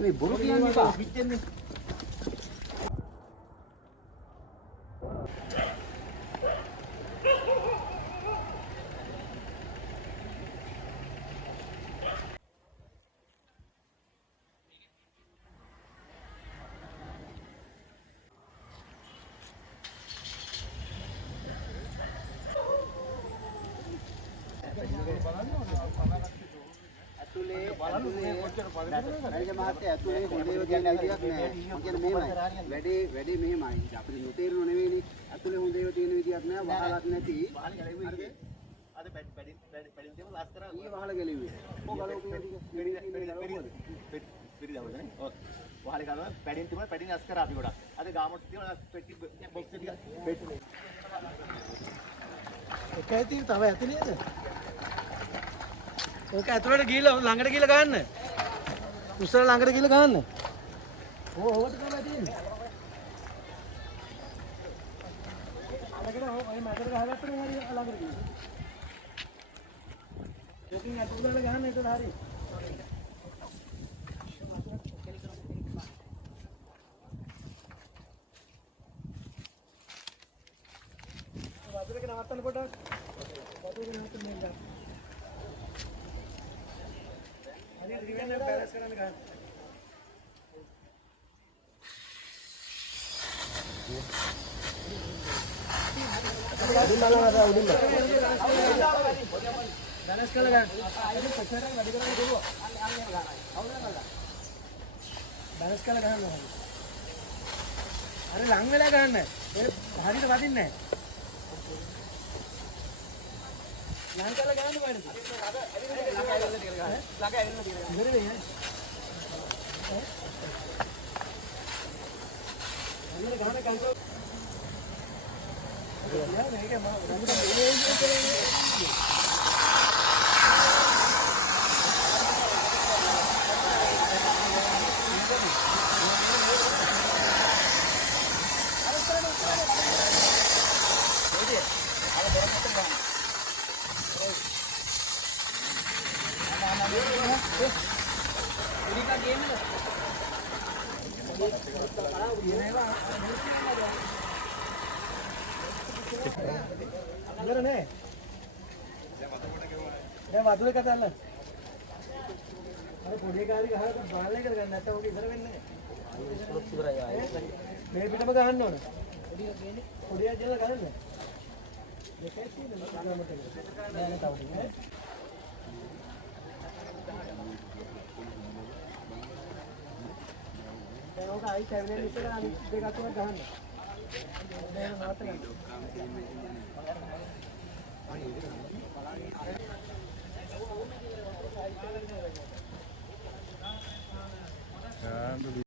මේ බොරු කියන්නේ බා පිටින්නේ ඇතුලේ හොඳේව කියන විදියක් නෑ. මම කියන්නේ මෙහෙමයි. වැඩේ මෙහෙමයි. අපිට නොතේරෙනව නෙවෙයිනේ. ඇතුලේ හොඳේව තියෙන විදියක් නෑ. වහලක් නැති. වහල ගැලෙන්නේ. අද පැඩින් තියම ලාස් කරා. ඊ වහල ගැලෙන්නේ. ඔය ගලෝක පිරි දාවනේ. ඔව්. වහල ගලව පැඩින් තිබුණා පැඩින් ලාස් කරා අපි ගොඩක්. අද ගාමොත් තියන පෙට්ටි බොක්ස් එක පෙට්ටි. එකයි තියෙන තව ඇති නේද? ඕක ඇතුලට ගිහලා ළඟට ගිහලා ගන්න. උස්සල ළඟට ගිහලා ගන්න. ඕකට තමයි තියෙන්නේ. අලකට ඔය මැදට ගහගත්තම හරි ළඟට ගිහින්. ඕකෙන් ඇතුලට ගහන්න ඒකට හරි. වතුරේ නවත්තන්න පොඩ්ඩක්. වතුරේ නවත්තන්න නේද? හරි දිගන්න බැලන්ස් කරන්න ගන්න. උඩින් බලනවා උඩින්. බැලන්ස් කරලා ගන්න. ආයෙත් ප්‍රෙෂර් එක වැඩි කරන්න දෙවෝ. අන්න ගන්න. අවුල ගන්න. බැලන්ස් කරලා ගන්නවා. අර ලං වෙලා ගන්න. ඒ හරියට වදින්නේ නැහැ. ලං කරලා ගන්න ඕනේ. ළඟ ඇවිල්ලා ටික ගන්න. ළඟ ඇවිල්ලා ටික ගන්න. ඉවරනේ. අන්න ගන්න කන්ට්‍රෝල්. යා මේක මම රංගුට මෙලේ නේ දැන් වතුරේ කතල්ල අර පොඩි කාරි ගහලා බාල්ලේ කරගන්න නැත්නම් ඔක ඉවර වෙන්නේ නැහැ මේ පිටම ගහන්න ඕන පොඩි ඇදලා ගන්න දෙකයි තියෙන්නේ මම ගන්නට නෑ තව ටික දැන් ඔක අයි කැවිලෙන් ඉස්සර අනිත් දෙක අතුරක් ගහන්න දැන් නවත්ත ගන්න